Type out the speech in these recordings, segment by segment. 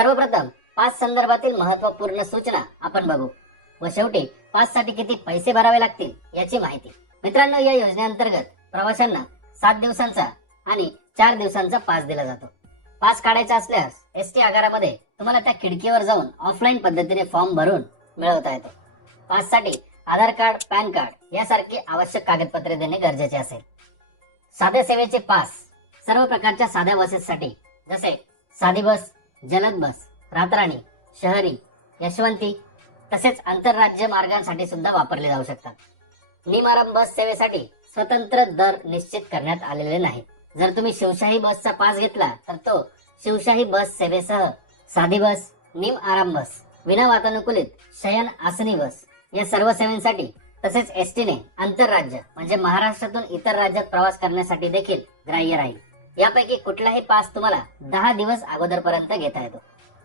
सर्वप्रथम पास संदर्भातील महत्त्वपूर्ण सूचना आपण बघू व शेवटी पाससाठी किती पैसे भरावे लागतील याची माहिती. मित्रांनो या योजनेअंतर्गत प्रवाशांना सात दिवसांचा आणि चार दिवसांचा पास दिला जातो. पास काढायचा असल्यास एस टी आगारामध्ये तुम्हाला त्या खिडकीवर जाऊन ऑफलाईन पद्धतीने फॉर्म भरून मिळवता येतो. पाससाठी आधार कार्ड पॅन कार्ड यासारखी आवश्यक कागदपत्रे देणे गरजेचे असेल. साध्या सेवेचे पास सर्व प्रकारच्या साध्या बसेससाठी जसे साधी बस जलद बस रातराणी शहरी यशवंती तसेच आंतरराज्य मार्गांसाठी सुद्धा वापरले जाऊ शकतात. निमारम बस सेवेसाठी स्वतंत्र दर निश्चित करण्यात आलेले नाही. जर तुम्ही शिवशाही बसचा पास घेतला तर तो शिवशाही बस सेवेसह साधी बस निम आराम बस विना वातानुकूलित शयन आसनी बस या सर्व सेवेंसाठी तसेच एसटीने आंतरराज्य म्हणजे महाराष्ट्रातून इतर राज्यात प्रवास करण्यासाठी देखील ग्राह्य राहील. यापैकी कुठलाही पास तुम्हाला दहा दिवस अगोदरपर्यंत घेता येतो.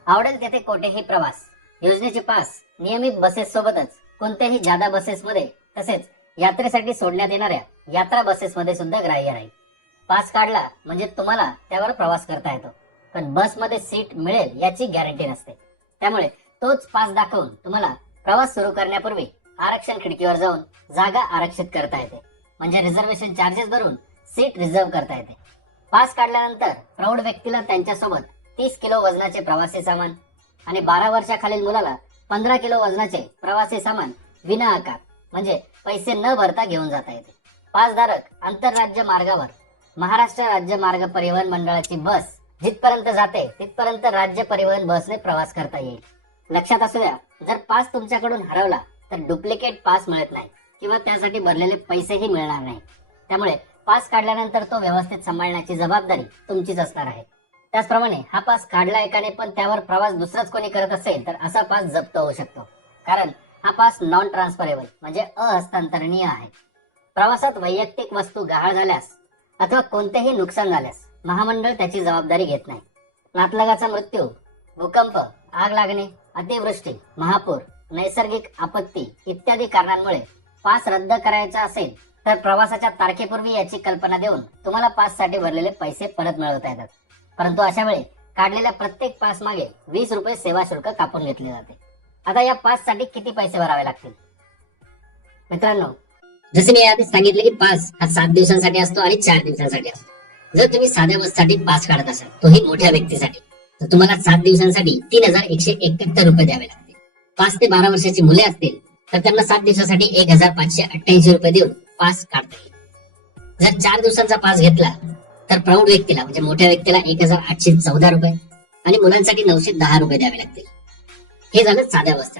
आवडेल तेथे कोठेही प्रवास योजनेचे पास नियमित बसेस सोबतच कोणत्याही जादा बसेसमध्ये तसेच यात्रेसाठी सोडण्यात येणाऱ्या यात्रा बसेसमध्ये सुद्धा ग्राह्य राहील. पास काढला म्हणजे तुम्हाला त्यावर प्रवास करता येतो. पण बसमध्ये सीट मिळेल याची गॅरंटी नसते. त्यामुळे तोच पास दाखवून तुम्हाला प्रवास सुरू करण्यापूर्वी आरक्षण खिडकीवर जाऊन जागा आरक्षित करता येते. म्हणजे रिझर्वेशन चार्जेस भरून सीट रिझर्व करता येते. पास काढल्यानंतर प्रौढ व्यक्तीला त्यांच्यासोबत तीस किलो वजनाचे प्रवासी सामान आणि बारा वर्षाखालील मुलाला पंधरा किलो वजनाचे प्रवासी सामान विना आकार म्हणजे पैसे न भरता घेऊन जाता येते. पासधारक आंतरराज्य मार्गावर महाराष्ट्र राज्य मार्ग परिवहन मंडळाची बस जिथपर्यंत जाते तिथपर्यंत राज्य परिवहन बसने प्रवास करता येईल. लक्षात असू द्या जर पास तुमच्याकडून हरवला तर डुप्लिकेट पास मिळत नाही किंवा त्यासाठी भरलेले पैसेही मिळणार नाही. त्यामुळे पास काढल्यानंतर तो व्यवस्थित सांभाळण्याची जबाबदारी तुमचीच असणार आहे. त्याचप्रमाणे हा पास काढला एकाने पण त्यावर प्रवास दुसराच कोणी करत असेल तर असा पास जप्त होऊ शकतो. कारण हा पास नॉन ट्रान्सफरेबल म्हणजे अहस्तांतरणीय आहे. प्रवासात वैयक्तिक वस्तू गहाळ झाल्यास अथवा कोणतेही नुकसान झाल्यास महामंडळ त्याची जबाबदारी घेत नाही. नातलगाचा मृत्यू भूकंप आग लागणे अतिवृष्टी महापूर नैसर्गिक आपत्ती इत्यादी कारणांमुळे पास रद्द करायचा असेल तर प्रवासाच्या तारखेपूर्वी याची कल्पना देऊन तुम्हाला पाससाठी भरलेले पैसे परत मिळवता येतात. परंतु अशा वेळी काढलेल्या प्रत्येक पास मागे वीस रुपये सेवा शुल्क कापून घेतले जाते. आता या पाससाठी किती पैसे भरावे लागतील? मित्रांनो जसे मी आधी सांगितले की पास हा सात दिवसांसाठी असतो आणि चार दिवसांसाठी असतो. जर तुम्ही साध्या बससाठी पास काढत असाल तोही मोठ्या व्यक्तीसाठी तर तुम्हाला सात दिवसांसाठी तीन हजार एकशे एकाहत्तर रुपये द्यावे लागतील. पाच ते बारा वर्षाची मुले असतील तर त्यांना सात दिवसासाठी एक हजार पाचशे अठ्ठ्याऐंशी रुपये देऊन पास काढता येईल जर चार दिवसांचा पास घेतला तर प्रौढ व्यक्तीला म्हणजे मोठ्या व्यक्तीला एक हजार आठशे चौदा रुपये आणि मुलांसाठी नऊशे दहा रुपये द्यावे लागतील. हे झालं साध्या अवस्था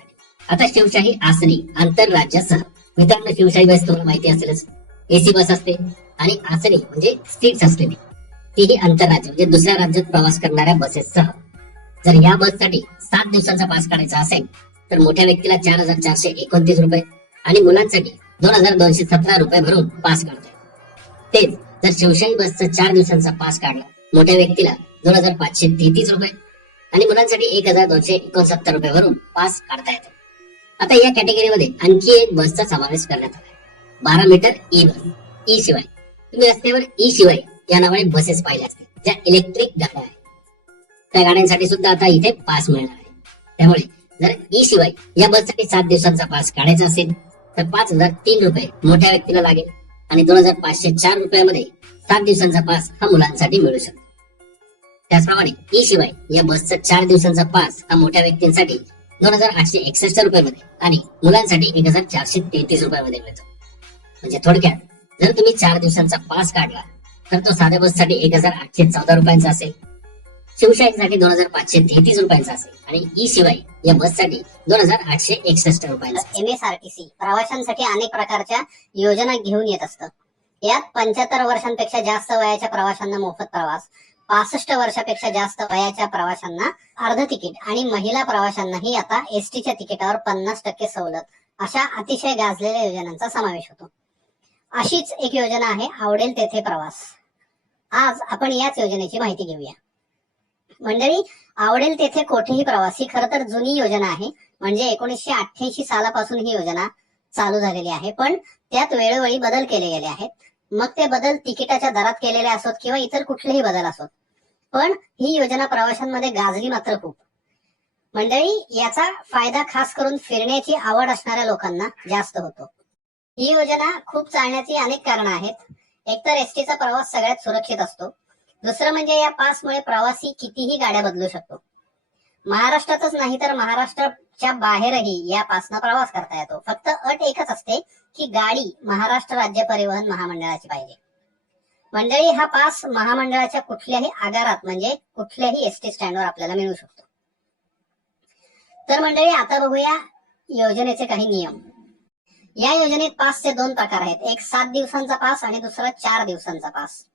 आता शिवशाही आसनी आंतरराज्यासह मित्रांनो शिवशाही बस तुम्हाला माहिती असेलच. एसी बस असते आणि आसनी म्हणजे सीट्स असलेली तीही आंतरराज्य म्हणजे दुसऱ्या राज्यात प्रवास करणाऱ्या बसेससह जर या बससाठी सात दिवसांचा पास काढायचा असेल तर मोठ्या व्यक्तीला चार हजार चारशे एकोणतीस रुपये आणि मुलांसाठी दोन हजार दोनशे सतरा रुपये भरून पास काढतोय तेच जर शिवशाही बसचा चार दिवसांचा पास काढला मोठ्या व्यक्तीला दोन हजार पाचशे तेहतीस रुपये आणि मुलांसाठी एक हजार दोनशे एकोणसत्तर रुपये भरून पास काढता येतो. आता या कॅटेगरीमध्ये आणखी एक बसचा समावेश करण्यात आला आहे बारा मीटर ई बस ई शिवाय. तुम्ही रस्त्यावर ई शिवाय या नावाने बसेस पाहिल्या असतील ज्या इलेक्ट्रिक गाड्या आहेत. त्या गाड्यांसाठी सुद्धा आता इथे पास मिळणार आहे. त्यामुळे जर ई शिवाय या बससाठी सात दिवसांचा पास काढायचा असेल तर पाच हजार तीन रुपये मोठ्या व्यक्तीला लागेल. आणि दोन हजार पाचशे चार रुपयामध्ये सात दिवसांचा पास हा मुलांसाठी मिळू शकतो. त्याचप्रमाणे ई शिवाय या बसचा चार दिवसांचा पास हा मोठ्या व्यक्तींसाठी दोन हजार आठशे एकसष्ट रुपयामध्ये आणि मुलांसाठी एक हजार चारशे तेहतीस रुपयामध्ये मिळतो. म्हणजे थोडक्यात जर तुम्ही चार दिवसांचा पास काढला तर तो साध्या बससाठी एक हजार आठशे चौदा रुपयांचा असेल. शिवशाहीसाठी दोन हजार पाचशे तेहतीस रुपयांचा असेल. आणि ई शिवाय या बससाठी दोन हजार आठशे एकसष्ट रुपयांचा M S R T C प्रवाशांसाठी अनेक प्रकारच्या योजना घेऊन येत असतं. यात पंच्याहत्तर वर्षांपेक्षा जास्त वयाच्या प्रवाशांना मोफत प्रवास पासष्ट वर्षापेक्षा जास्त वयाच्या प्रवाशांना अर्ध तिकीट आणि महिला प्रवाशांनाही आता एसटीच्या तिकिटावर पन्नास टक्के सवलत अशा अतिशय गाजलेल्या योजनांचा समावेश होतो. अशीच एक योजना आहे आवडेल तेथे प्रवास. आज आपण याच योजनेची माहिती घेऊया. मंडळी आवडेल तेथे कोठेही प्रवास. ही खरं तर जुनी योजना आहे. म्हणजे एकोणीसशे अठ्ठ्याऐंशी सालापासून ही योजना चालू झालेली आहे. पण त्यात वेळोवेळी बदल केले गेले आहेत. मग ते बदल तिकिटाच्या दरात केलेले असोत किंवा इतर कुठलेही बदल असोत. पण ही योजना प्रवाशांमध्ये गाजली मात्र खूप. मंडळी याचा फायदा खास करून फिरण्याची आवड असणाऱ्या लोकांना जास्त होतो. ही योजना खूप चालण्याची अनेक कारणं आहेत. एकतर एसटीचा प्रवास सगळ्यात सुरक्षित असतो. दुसरं म्हणजे या पासमुळे प्रवासी कितीही गाड्या बदलू शकतो. महाराष्ट्रातच नाही तर महाराष्ट्राच्या बाहेरही या पासनं प्रवास करता येतो. फक्त अट एकच असते की गाडी महाराष्ट्र राज्य परिवहन महामंडळाची पाहिजे. मंडळी हा पास महामंडळाच्या कुठल्याही आगारात म्हणजे कुठल्याही एसटी स्टँडवर आपल्याला मिळू शकतो. तर मंडळी आता बघूया योजनेचे काही नियम. या योजनेत पासचे दोन प्रकार आहेत. एक सात दिवसांचा पास आणि दुसरा चार दिवसांचा पास.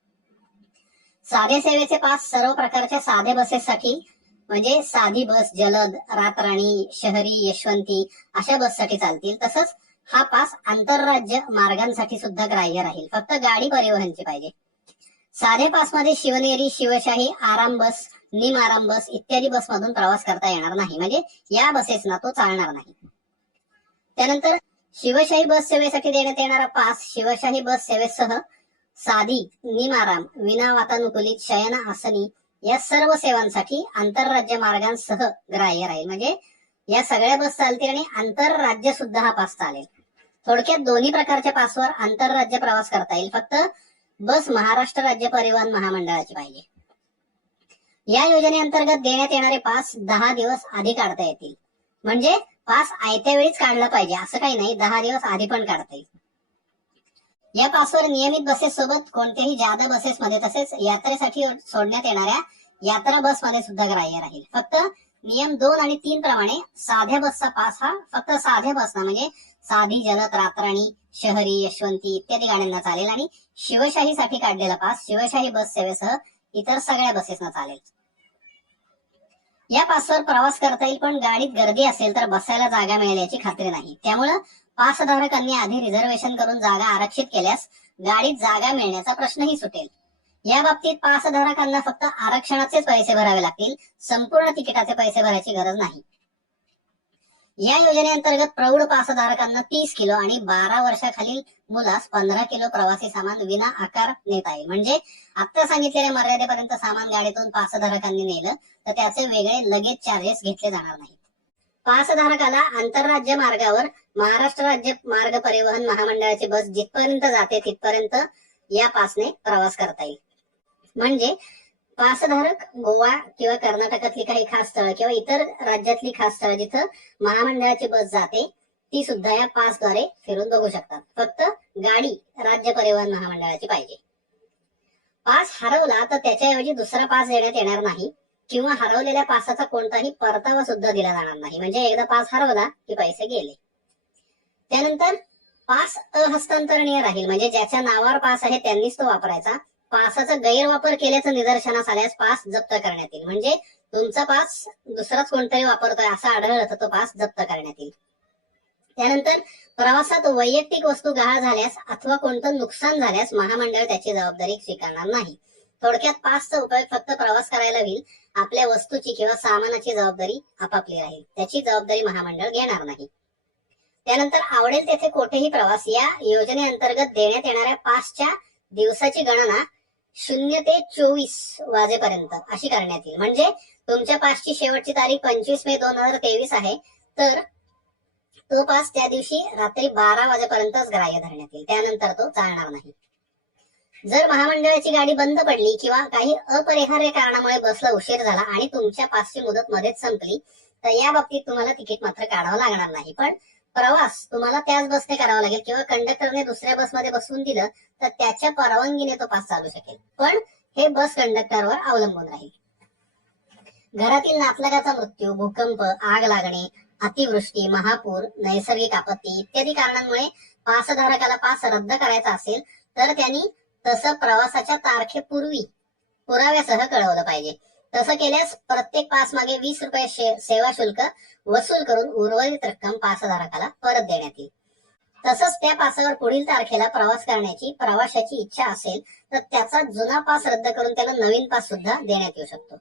साधे सेवेचे पास सर्व प्रकारच्या साधे बसेससाठी म्हणजे साधी बस जलद रातराणी शहरी यशवंती अशा बससाठी चालतील. तसंच हा पास आंतरराज्य मार्गांसाठी सुद्धा ग्राह्य राहील. फक्त गाडी परिवहनची पाहिजे. साधे पासमध्ये शिवनेरी शिवशाही आराम बस निम आराम बस इत्यादी बस मधून प्रवास करता येणार नाही. म्हणजे या बसेसना तो चालणार नाही. त्यानंतर शिवशाही बस सेवेसाठी देण्यात येणारा पास शिवशाही बस सेवेसह साधी निमाराम विना वातानुकूलित शयन आसनी या सर्व सेवांसाठी आंतरराज्य मार्गांसह ग्राह्य राहील. म्हणजे या सगळ्या बस चालतील आणि आंतरराज्य सुद्धा हा पास चालेल. थोडक्यात दोन्ही प्रकारच्या पासवर आंतरराज्य प्रवास करता येईल. फक्त बस महाराष्ट्र राज्य परिवहन महामंडळाची पाहिजे. या योजनेअंतर्गत देण्यात येणारे पास दहा दिवस आधी काढता येतील. म्हणजे पास आयत्या वेळीच काढला पाहिजे. असं काही नाही दहा दिवस आधी पण काढता येईल. या पासवर नियमित बसेस सोबत कोणत्याही जादा बसेसमध्ये तसेच यात्रेसाठी सोडण्यात येणाऱ्या यात्रा बसमध्ये सुद्धा ग्राह्य राहील. फक्त नियम दोन आणि तीन प्रमाणे साध्या बसचा पास हा फक्त साध्या बसना म्हणजे साधी जलद रात्राणी शहरी यशवंती इत्यादी गाड्यांना चालेल आणि शिवशाहीसाठी काढलेला पास शिवशाही बस सेवेसह इतर सगळ्या बसेसना चालेल. या पासवर प्रवास करता येईल पण गाडीत गर्दी असेल तर बसायला जागा मिळेल याची खात्री नाही. त्यामुळं पासधारकांनी आधी रिझर्वेशन करून जागा आरक्षित केल्यास गाडीत जागा मिळण्याचा प्रश्नही सुटेल. या बाबतीत पासधारकांना फक्त आरक्षणाचेच पैसे भरावे लागतील संपूर्ण तिकिटाचे पैसे भरायची गरज नाही. या योजनेअंतर्गत प्रौढ पासधारकांना तीस किलो आणि बारा वर्षाखालील मुलास पंधरा किलो प्रवासी सामान विना आकार नेता येईल. म्हणजे आता सांगितलेल्या मर्यादेपर्यंत सामान गाडीतून पासधारकांनी नेलं तर त्याचे वेगळे लगेच चार्जेस घेतले जाणार नाही पासधारकाला आंतरराज्य मार्गावर महाराष्ट्र राज्य मार्ग परिवहन महामंडळाची बस जिथपर्यंत जाते तिथपर्यंत या पासने प्रवास करता येईल. म्हणजे पासधारक गोवा किंवा कर्नाटकातली काही खास स्थळं किंवा इतर राज्यातली खास स्थळं जिथं महामंडळाची बस जाते ती सुद्धा या पासद्वारे फिरून बघू शकतात. फक्त गाडी राज्य परिवहन महामंडळाची पाहिजे. पास हरवला तर त्याच्याऐवजी दुसरा पास देण्यात येणार नाही. किंवा हरवलेल्या पासाचा कोणताही परतावा सुद्धा दिला जाणार नाही. म्हणजे एकदा पास हरवला की पैसे गेले. त्यानंतर पास अहस्तांतरणीय राहील. म्हणजे ज्याच्या नावावर पास आहे त्यांनीच तो वापरायचा. पासाचा गैरवापर केल्याचं निदर्शनास आल्यास पास जप्त करण्यात येईल. म्हणजे तुमचा पास दुसराच कोणतरी वापरतोय असं आढळलं तर तो पास जप्त करण्यात येईल. त्यानंतर प्रवासात वैयक्तिक वस्तू गहाळ झाल्यास अथवा कोणतं नुकसान झाल्यास महामंडळ त्याची जबाबदारी स्वीकारणार नाही. थोडक्यात पासचा उपयोग फक्त प्रवास करायला होईल. आपल्या वस्तूची किंवा सामानाची जबाबदारी आपापली राहील त्याची जबाबदारी महामंडळ घेणार नाही. त्यानंतर आवडेल तेथे कोठेही प्रवास. या योजनेअंतर्गत देण्यात येणाऱ्या पासच्या दिवसाची गणना शून्य ते चोवीस वाजेपर्यंत अशी करण्यात येईल. म्हणजे तुमच्या पासची शेवटची तारीख पंचवीस मे दोन हजार तेवीस आहे. तर तो पास त्या दिवशी रात्री बारा वाजेपर्यंतच ग्राह्य धरण्यात येईल. त्यानंतर तो चालणार नाही. जर महामंडळाची गाडी बंद पडली किंवा काही अपरिहार्य कारणामुळे बसला उशीर झाला आणि तुमच्या पासची मुदत मध्येच संपली तर या बाबतीत तुम्हाला तिकीट मात्र काढावं लागणार नाही. पण प्रवास तुम्हाला त्याच बसने करावा लागेल किंवा कंडक्टरने दुसऱ्या बसमध्ये बसवून दिलं तर त्याच्या परवानगीने तो पास चालू शकेल. पण हे बस कंडक्टरवर अवलंबून राहील. घरातील नातलगाचा मृत्यू भूकंप आग लागणे अतिवृष्टी महापूर नैसर्गिक आपत्ती इत्यादी कारणांमुळे पासधारकाला पास रद्द करायचा असेल तर त्यांनी तसं प्रवासाच्या तारखेपूर्वी पुराव्यासह कळवलं पाहिजे. तसं केल्यास प्रत्येक पास मागे वीस रुपये सेवा शुल्क वसूल करून उर्वरित रक्कम पासधारकाला परत देण्यात येईल. तसंच त्या पासावर पुढील तारखेला प्रवास करण्याची प्रवाशाची इच्छा असेल तर त्याचा जुना पास रद्द करून त्याला नवीन पास सुद्धा देण्यात येऊ शकतो.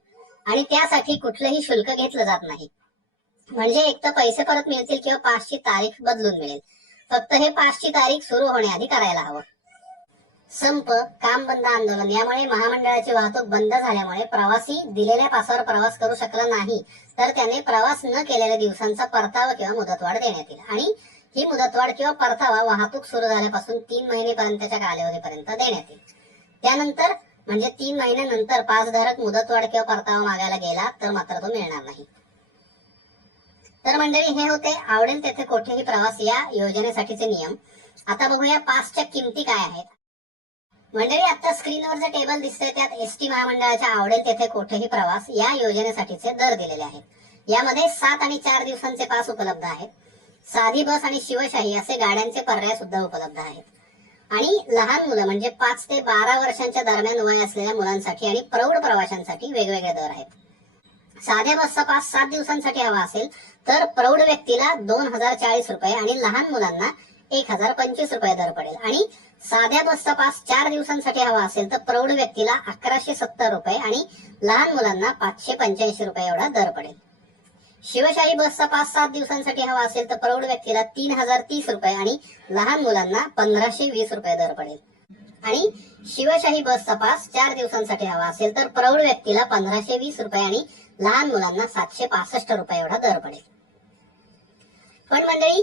आणि त्यासाठी कुठलंही शुल्क घेतलं जात नाही. म्हणजे एक तर पैसे परत मिळतील किंवा पासची तारीख बदलून मिळेल. फक्त हे पासची तारीख सुरू होण्याआधी करायला हवं. संप काम बंद आंदोलन यामुळे महामंडळाची वाहतूक बंद झाल्यामुळे प्रवासी दिलेल्या पासावर प्रवास करू शकला नाही. तर त्याने प्रवास न केलेल्या दिवसांचा परतावा किंवा मुदतवाढ देण्यात येईल. आणि ही मुदतवाढ किंवा परतावा वाहतूक सुरू झाल्यापासून तीन महिनेपर्यंतच्या कालावधीपर्यंत देण्यात येईल. त्यानंतर म्हणजे तीन महिन्यानंतर पासधारक मुदतवाढ किंवा परतावा मागायला गेला तर मात्र तो मिळणार नाही. तर मंडळी हे होते आवडेल तेथे कोठेही प्रवास या योजनेसाठीचे नियम. आता बघूया पासच्या किमती काय आहेत. मंडळी आता स्क्रीनवर जे टेबल दिसतंय त्यात एस टी महामंडळाच्या आवडेल तेथे कोठेही प्रवास या योजनेसाठीचे दर दिलेले आहेत. यामध्ये सात आणि चार दिवसांचे पास उपलब्ध आहेत. साधी बस आणि शिवशाही असे गाड्यांचे पर्याय सुद्धा उपलब्ध आहेत. आणि लहान मुलं म्हणजे पाच ते बारा वर्षांच्या दरम्यान वय असलेल्या मुलांसाठी आणि प्रौढ प्रवाशांसाठी वेगवेगळे दर आहेत. साध्या बसचा पास सात दिवसांसाठी हवा असेल तर प्रौढ व्यक्तीला दोन हजार चाळीस रुपये आणि लहान मुलांना एक हजार पंचवीस रुपये दर पडेल. आणि साध्या बसचा पास चार दिवसांसाठी हवा असेल तर प्रौढ व्यक्तीला अकराशे सत्तर रुपये आणि लहान मुलांना पाचशे पंच्याऐंशी रुपये एवढा दर पडेल. शिवशाही बसचा पास सात दिवसांसाठी हवा असेल तर प्रौढ व्यक्तीला तीन हजार तीस रुपये आणि लहान मुलांना पंधराशे वीस रुपये दर पडेल. आणि शिवशाही बसचा पास चार दिवसांसाठी हवा असेल तर प्रौढ व्यक्तीला पंधराशे वीस रुपये आणि लहान मुलांना सातशे पासष्ट रुपये एवढा दर पडेल. पण मंडळी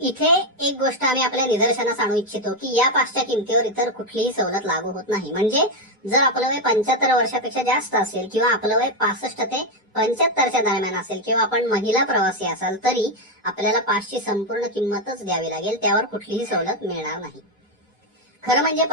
इथे एक गोष्ट आम्ही आपल्या निदर्शनास आणू इच्छितो की या पासच्या किमतीवर इतर कुठलीही सवलत लागू होत नाही. म्हणजे जर आपलं वय पंच्याहत्तर वर्षापेक्षा जास्त असेल किंवा आपलं वय पासष्ट ते पंच्याहत्तरच्या दरम्यान असेल किंवा आपण महिला प्रवासी असाल तरी आपल्याला पासची संपूर्ण किंमतच द्यावी लागेल. त्यावर कुठलीही सवलत मिळणार नाही. खरं म्हणजे